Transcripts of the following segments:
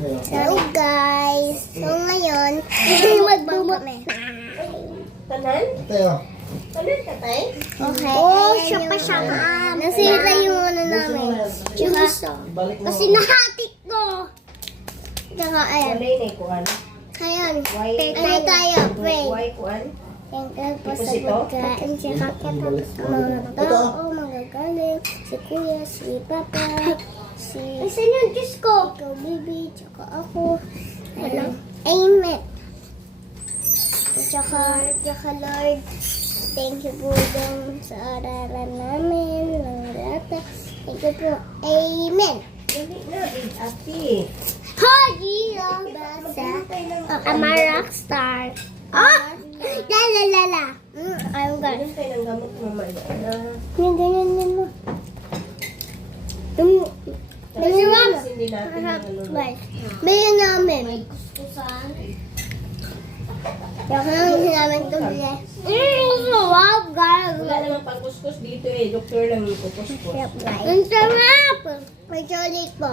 Hello guys! So ngayon, magbumot kami. Tanan? Tayo. Tanan ka, tay? Okay. Oh, siya pa siya. Nasira yung ano namin. Tsaka, Ibalik mo. kasi nahatik ko. Tsaka, ayan. Walay na ikuan. Ayan. Why? Ano tayo? Pray. Why kuan? Thank po sa Deposito? pagkain. Tsaka kita sa mga tao, magagaling. Si Kuya, si Papa, si... Asan yung Diyos ko? Ikaw, baby. Tsaka ako. Ano? Amen. Tsaka Lord, thank you po dun sa aralan namin, ng rata. Thank you po. Amen. Dali na, big ate. Haji Basa. I'm a rockstar. Ah! La la la la. I'm good. Ganun kayo ng gamot mo, mama. Yung ganyan din mo. Kasi hindi natin nalulog. Bayan namin. May kuskusan. Yung namin namin ito bile. Wow, guys. Wala namang pangkuskus dito eh. Doktor lang yung kukuskus. Ang sarap! May chocolate po.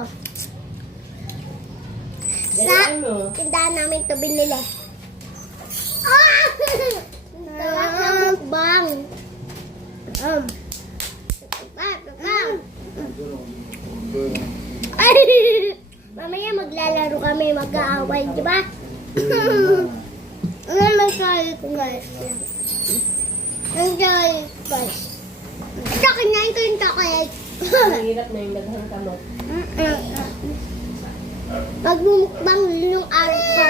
Sa Dalian mo. tindahan namin ito binili. Ah! Sarap na mukbang. Bang! Ay! Mamaya maglalaro kami, mag-aaway, di ba? Ano naman chocolate ko, guys? Ang chocolate, guys. Ito, kinain ko yung chocolate. Mahirap na yung daghang kamot. Magbumukbang din yung ate ko.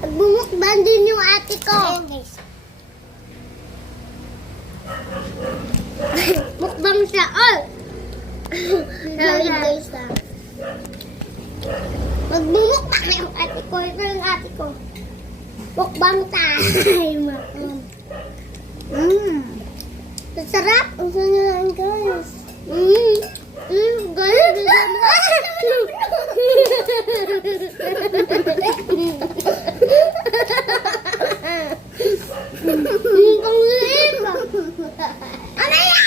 Magbumukbang din yung ate ko. Mukbang siya. Oh! Sorry guys ah. Magbumukbang na yung ate ko. Ito yung ate ko. Mukbang time. Sarap. Ang sarap guys. Guys. Panglim. Ano yan?